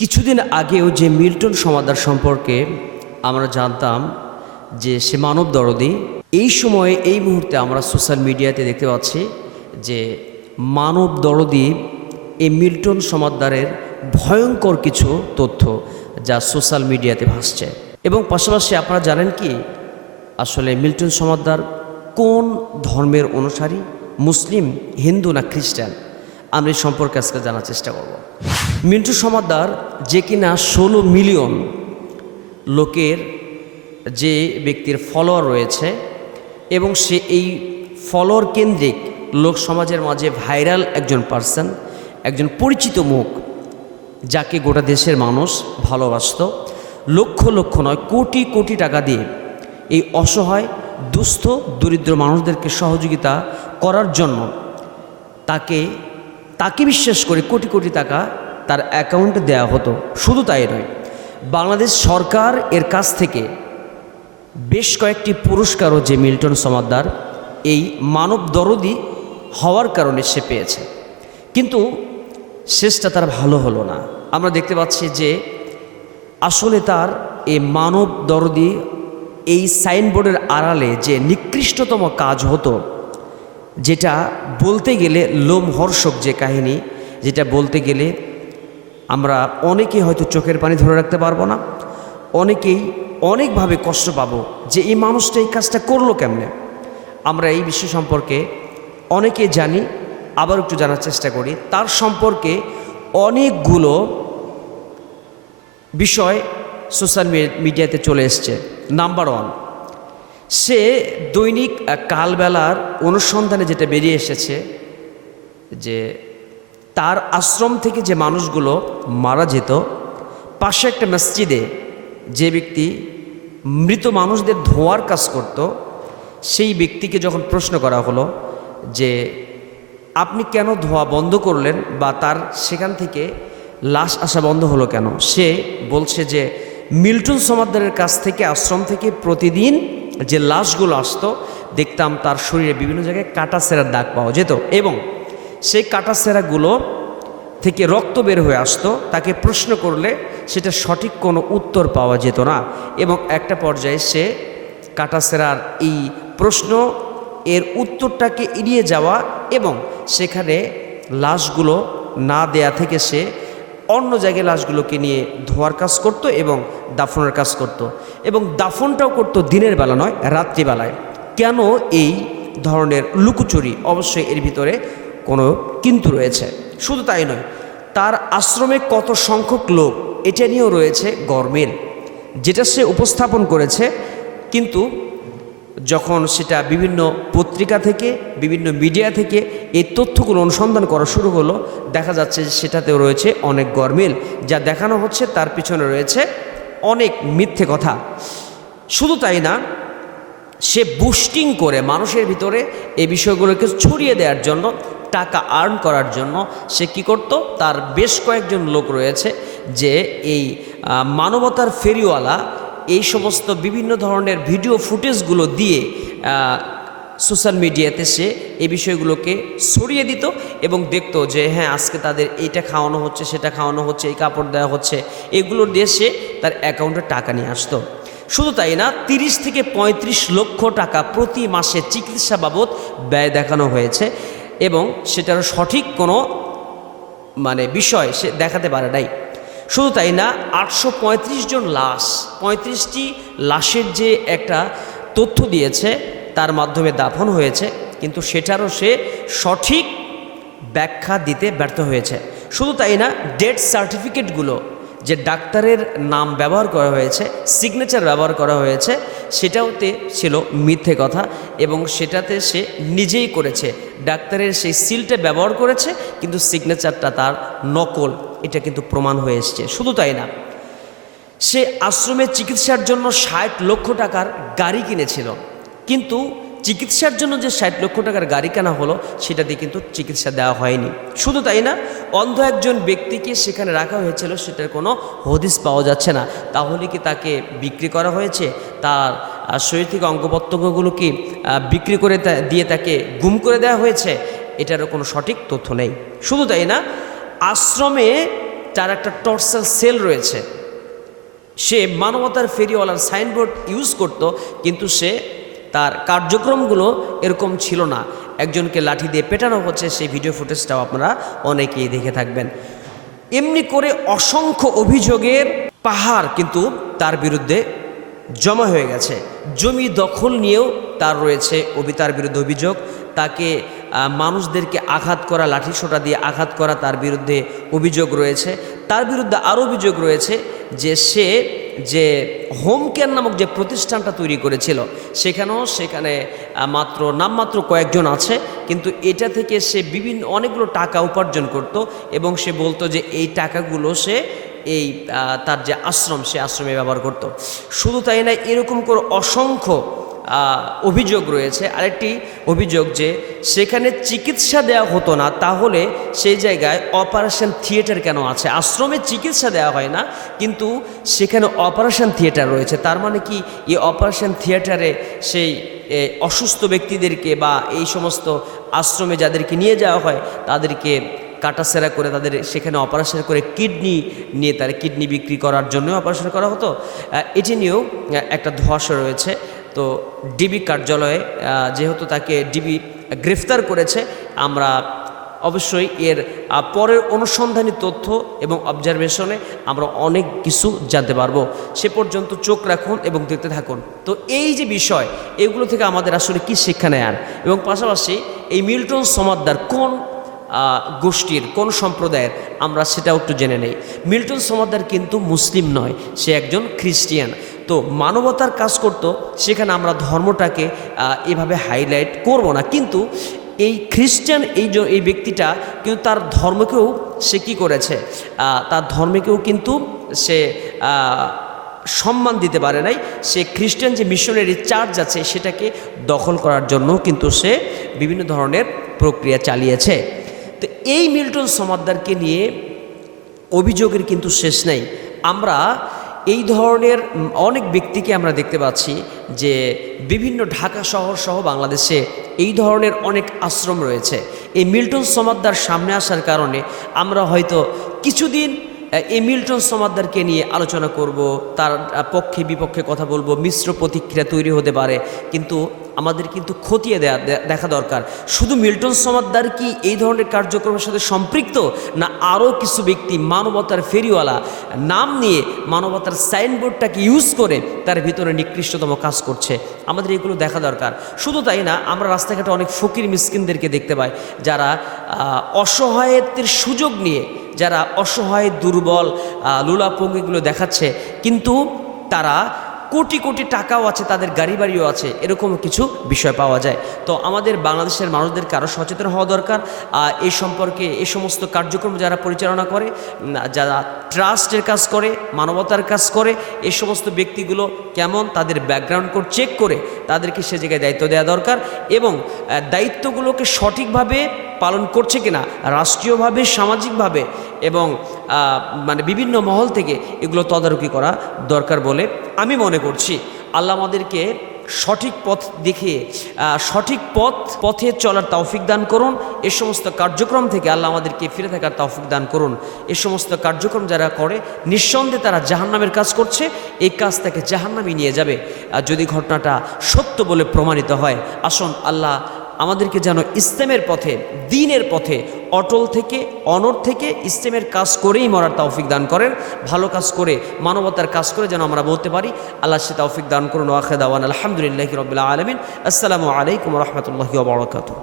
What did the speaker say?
কিছুদিন আগেও যে মিল্টন সমাদার সম্পর্কে আমরা জানতাম যে সে মানব দরদী, এই সময়ে এই মুহূর্তে আমরা সোশ্যাল মিডিয়াতে দেখতে পাচ্ছি যে মানব দরদী এই মিল্টন সমাদ্দারের ভয়ঙ্কর কিছু তথ্য যা সোশ্যাল মিডিয়াতে ভাসছে। এবং পাশাপাশি আপনারা জানেন কি আসলে মিল্টন সমাদ্দার কোন ধর্মের অনুসারী, মুসলিম, হিন্দু না খ্রিস্টান, আমরা এই সম্পর্কে আজকে জানার চেষ্টা করব। মিল্টন সমাদ্দার যে কিনা 16 মিলিয়ন লোকের যে ব্যক্তির ফলোয়ার রয়েছে এবং সে এই ফলোয়ার কেন্দ্রিক লোক সমাজের মাঝে ভাইরাল একজন পার্সন, একজন পরিচিত মুখ, যাকে গোটা দেশের মানুষ ভালোবাসত। লক্ষ লক্ষ নয়, কোটি কোটি টাকা দিয়ে এই অসহায় দুস্থ দরিদ্র মানুষদেরকে সহযোগিতা করার জন্য তাকে বিশ্বাস করে কোটি কোটি টাকা তার অ্যাকাউন্টে দেওয়া হতো। শুধু তাই নয়, বাংলাদেশ সরকার এর কাছ থেকে বেশ কয়েকটি পুরস্কারও যে মিল্টন সমাদ্দার এই মানব দরদী হওয়ার কারণে সে পেয়েছে। কিন্তু শেষটা তার ভালো হলো না। আমরা দেখতে পাচ্ছি যে আসলে তার এই মানব দরদী এই সাইনবোর্ডের আড়ালে যে নিকৃষ্টতম কাজ হতো, যেটা বলতে গেলে লোমহর্ষক যে কাহিনী, যেটা বলতে গেলে আমরা অনেকেই হয়তো চোখের পানি ধরে রাখতে পারবো না, অনেকেই অনেকভাবে কষ্ট পাবো যে এই মানুষটা এই কাজটা করলো কেমনে। আমরা এই বিষয় সম্পর্কে অনেকে জানি, আবার একটু জানার চেষ্টা করি। তার সম্পর্কে অনেকগুলো বিষয় সোশ্যাল মিডিয়াতে চলে এসছে। নাম্বার 1, সে দৈনিক কালবেলার অনুসন্ধানে যেটা বেরিয়ে এসেছে যে তার আশ্রম থেকে যে মানুষগুলো মারা যেত, পাশে একটা মসজিদে যে ব্যক্তি মৃত মানুষদের ধোয়ার কাজ করত, সেই ব্যক্তিকে যখন প্রশ্ন করা হলো যে আপনি কেন ধোয়া বন্ধ করলেন বা তার সেখান থেকে লাশ আসা বন্ধ হলো কেন, সে বলছে যে মিল্টন সমাদ্দারের কাছ থেকে, আশ্রম থেকে প্রতিদিন যে লাশগুলো আসতো, দেখতাম তার শরীরে বিভিন্ন জায়গায় কাটা সেরার দাগ পাওয়া যেত এবং সেই কাটা সেরাগুলো থেকে রক্ত বের হয়ে আসতো। তাকে প্রশ্ন করলে সেটা সঠিক কোনো উত্তর পাওয়া যেত না এবং একটা পর্যায়ে সে কাটা সেরার এই প্রশ্ন এর উত্তরটাকে এড়িয়ে যাওয়া এবং সেখানে লাশগুলো না দেয়া থেকে সে অন্য জায়গায় লাশগুলোকে নিয়ে ধোয়ার কাজ করত এবং দাফনের কাজ করত এবং দাফনটাও করতো দিনের বেলা নয়, রাত্রিবেলায়। কেন এই ধরনের লুকোচুরি? অবশ্যই এর ভিতরে কোনো কিন্তু রয়েছে। শুধু তাই নয়, তার আশ্রমে কত সংখ্যক লোক, এটা নিয়েও রয়েছে গরমিল, যেটা সে উপস্থাপন করেছে। কিন্তু যখন সেটা বিভিন্ন পত্রিকা থেকে, বিভিন্ন মিডিয়া থেকে এই তথ্যগুলো অনুসন্ধান করা শুরু হলো, দেখা যাচ্ছে যে সেটাতেও রয়েছে অনেক গরমিল। যা দেখানো হচ্ছে তার পিছনে রয়েছে অনেক মিথ্যে কথা। শুধু তাই না, সে বুস্টিং করে মানুষের ভিতরে এই বিষয়গুলোকে ছড়িয়ে দেওয়ার জন্য, টাকা আর্ন করার জন্য সে কী করত, তার বেশ কয়েকজন লোক রয়েছে যে এই মানবতার ফেরিওয়ালা এই সমস্ত বিভিন্ন ধরনের ভিডিও ফুটেজগুলো দিয়ে সোশ্যাল মিডিয়াতে সে এই বিষয়গুলোকে ছড়িয়ে দিত এবং দেখতো যে হ্যাঁ, আজকে তাদের এইটা খাওয়ানো হচ্ছে, সেটা খাওয়ানো হচ্ছে, এই কাপড় দেওয়া হচ্ছে, এগুলো দিয়ে সে তার অ্যাকাউন্টে টাকা নিয়ে আসতো। শুধু তাই না, 30 থেকে 35 লক্ষ টাকা প্রতি মাসে চিকিৎসা বাবদ ব্যয় দেখানো হয়েছে এবং সেটার সঠিক কোনো বিষয় সে দেখাতে পারে নাই। শুধু তাই না, 835 জন লাশ, 35টি লাশের যে একটা তথ্য দিয়েছে, তার মাধ্যমে দাফন হয়েছে, কিন্তু সেটারও সে সঠিক ব্যাখ্যা দিতে ব্যর্থ হয়েছে। শুধু তাই না, ডেথ সার্টিফিকেটগুলো যে ডাক্তারের নাম ব্যবহার করা হয়েছে, সিগনেচার ব্যবহার করা হয়েছে, সেটাওতে ছিল মিথ্যে কথা এবং সেটাতে সে নিজেই করেছে। ডাক্তারের সেই সিলটা ব্যবহার করেছে কিন্তু সিগনেচারটা তার নকল, এটা কিন্তু প্রমাণ হয়ে এসছে। শুধু তাই না, সে আশ্রমে চিকিৎসার জন্য 60 লক্ষ টাকার গাড়ি কিনেছিল, কিন্তু চিকিৎসার জন্য যে 60 লক্ষ টাকার গাড়ি কেনা হলো সেটা দিয়ে কিন্তু চিকিৎসা দেওয়া হয়নি। শুধু তাই না, অন্ধ একজন ব্যক্তিকে সেখানে রাখা হয়েছিল, সেটার কোনো হদিস পাওয়া যাচ্ছে না। তাহলে কি তাকে বিক্রি করা হয়েছে? তার শরীর থেকে অঙ্গ প্রত্যঙ্গগুলো কি বিক্রি করে দিয়ে তাকে গুম করে দেওয়া হয়েছে? এটারও কোনো সঠিক তথ্য নেই। শুধু তাই না, আশ্রমে তার একটা টর্চার সেল রয়েছে। সে মানবতার ফেরিওয়ালার সাইনবোর্ড ইউজ করত, কিন্তু সে তার কার্যক্রমগুলো এরকম ছিল না। একজনকে লাঠি দিয়ে পেটানো হচ্ছে, সেই ভিডিও ফুটেজটাও আপনারা অনেকেই দেখে থাকবেন। এমনি করে অসংখ্য অভিযোগের পাহাড় কিন্তু তার বিরুদ্ধে জমা হয়ে গেছে। জমি দখল নিয়েও তার রয়েছে তার বিরুদ্ধে অভিযোগ। তাকে মানুষদেরকে আঘাত করা, লাঠিসোঁটা দিয়ে আঘাত করা তার বিরুদ্ধে অভিযোগ রয়েছে। তার বিরুদ্ধে আরও অভিযোগ রয়েছে যে সে যে হোম কেয়ার নামক যে প্রতিষ্ঠানটা তৈরি করেছিল, সেখানে নামমাত্র কয়েকজন আছে, কিন্তু এটা থেকে সে অনেকগুলো টাকা উপার্জন করত এবং সে বলতো যে এই টাকাগুলো সে তার যে আশ্রম, সে আশ্রমে ব্যবহার করত। শুধু তাই না, এরকম করে অসংখ্য অভিযোগ রয়েছে। আরেকটি অভিযোগ যে সেখানে চিকিৎসা দেওয়া হতো না, তাহলে সেই জায়গায় অপারেশন থিয়েটার কেন আছে? আশ্রমে চিকিৎসা দেওয়া হয় না, কিন্তু সেখানে অপারেশন থিয়েটার রয়েছে। তার মানে কি এই অপারেশন থিয়েটারে সেই অসুস্থ ব্যক্তিদেরকে বা এই সমস্ত আশ্রমে যাদেরকে নিয়ে যাওয়া হয় তাদেরকে কাটাছেঁড়া করে তাদের সেখানে অপারেশন করে তার কিডনি বিক্রি করার জন্য অপারেশন করা হতো। এটি নিয়েও একটা ধোঁয়াশা রয়েছে। তো ডিবি কার্যালয়ে যেহেতু তাকে ডিবি গ্রেফতার করেছে, আমরা অবশ্যই এর পরের অনুসন্ধানী তথ্য এবং অবজারভেশনে আমরা অনেক কিছু জানতে পারবো। সে পর্যন্ত চোখ রাখুন এবং দেখতে থাকুন। তো এই যে বিষয়, এগুলো থেকে আমাদের আসলে কি শিক্ষা নেয়ার, এবং পাশাপাশি এই মিল্টন সমাদ্দার কোন গোষ্ঠীর, কোন সম্প্রদায়ের, আমরা সেটাও একটু জেনে নেই। মিল্টন সমাদ্দার কিন্তু মুসলিম নয়, সে একজন খ্রিস্টিয়ান। তো মানবতার কাজ করত, সেখানে আমরা ধর্মটাকে এভাবে হাইলাইট করব না। কিন্তু এই খ্রিস্টান এই ব্যক্তিটা কিন্তু তার ধর্মকেও সে কী করেছে, তার ধর্মকেও কিন্তু সে সম্মান দিতে পারে নাই। সে খ্রিস্টান যে মিশনারি চার্চ আছে সেটাকে দখল করার জন্য কিন্তু সে বিভিন্ন ধরনের প্রক্রিয়া চালিয়েছে। তো এই মিল্টন সমাদ্দারকে নিয়ে অভিযোগের কিন্তু শেষ নেই। আমরা এই ধরনের অনেক ব্যক্তিকে আমরা দেখতে পাচ্ছি যে বিভিন্ন ঢাকা শহর সহ বাংলাদেশে এই ধরনের অনেক আশ্রম রয়েছে। এই মিল্টন সমাদ্দার সামনে আসার কারণে আমরা হয়তো কিছুদিন এই মিল্টন সমাদ্দারকে নিয়ে আলোচনা করব, তার পক্ষে বিপক্ষে কথা বলবো, মিশ্র প্রতিক্রিয়া তৈরি হতে পারে, কিন্তু আমাদের কিন্তু খতিয়ে দেখা দরকার শুধু মিল্টন সমাদ্দার কি এই ধরনের কার্যক্রমের সাথে সম্পৃক্ত, না আরও কিছু ব্যক্তি মানবতার ফেরিওয়ালা নাম নিয়ে মানবতার সাইনবোর্ডটাকে ইউজ করে তার ভিতরে নিকৃষ্টতম কাজ করছে। আমাদের এগুলো দেখা দরকার। শুধু তাই না, আমরা রাস্তাঘাটে অনেক ফকির মিসকিনদেরকে দেখতে পাই যারা অসহায়ত্বের সুযোগ নিয়ে, যারা অসহায়, দুর্বল, লুলাপঙ্গিগুলো দেখাচ্ছে, কিন্তু তারা কোটি কোটি টাকাও আছে, তাদের গাড়ি বাড়িও আছে, এরকম কিছু বিষয় পাওয়া যায়। তো আমাদের বাংলাদেশের মানুষদেরকে আরও সচেতন হওয়া দরকার। এই সম্পর্কে এই সমস্ত কার্যক্রম যারা পরিচালনা করে, যারা ট্রাস্টের কাজ করে, মানবতার কাজ করে, এই সমস্ত ব্যক্তিগুলো কেমন, তাদের ব্যাকগ্রাউন্ড কোড চেক করে তাদেরকে সে জায়গায় দায়িত্ব দেওয়া দরকার, এবং দায়িত্বগুলোকে সঠিকভাবে পালন করছে কিনা রাষ্ট্রীয়ভাবে, সামাজিকভাবে এবং বিভিন্ন মহল থেকে এগুলো তদারকি করা দরকার বলে আমি মনে করছি। আল্লাহ আমাদেরকে সঠিক পথ দেখিয়ে সঠিক পথে চলার তৌফিক দান করুন। এ সমস্ত কার্যক্রম থেকে আল্লাহ আমাদেরকে ফিরে থাকার তৌফিক দান করুন। এ সমস্ত কার্যক্রম যারা করে নিঃসন্দেহে তারা জাহান্নামের কাজ করছে, এই কাজ তাকে জাহান্নামে নিয়ে যাবে যদি ঘটনাটা সত্য বলে প্রমাণিত হয়। আসুন আল্লাহ আমাদেরকে যেন ইসলামের পথে, দ্বীনের পথে অটল থেকে, অনড় থেকে ইসলামের কাজ করেই মরার তৌফিক দান করেন। ভালো কাজ করে, মানবতার কাজ করে যেন আমরা বলতে পারি। আল্লাহ সে তৌফিক দান করুন। ওয়া আখিরু দাওয়ানা আলহামদুলিল্লাহি রাব্বিল আলামিন। আসসালামু আলাইকুম ওয়া রাহমাতুল্লাহি ওয়া বারাকাতুহু।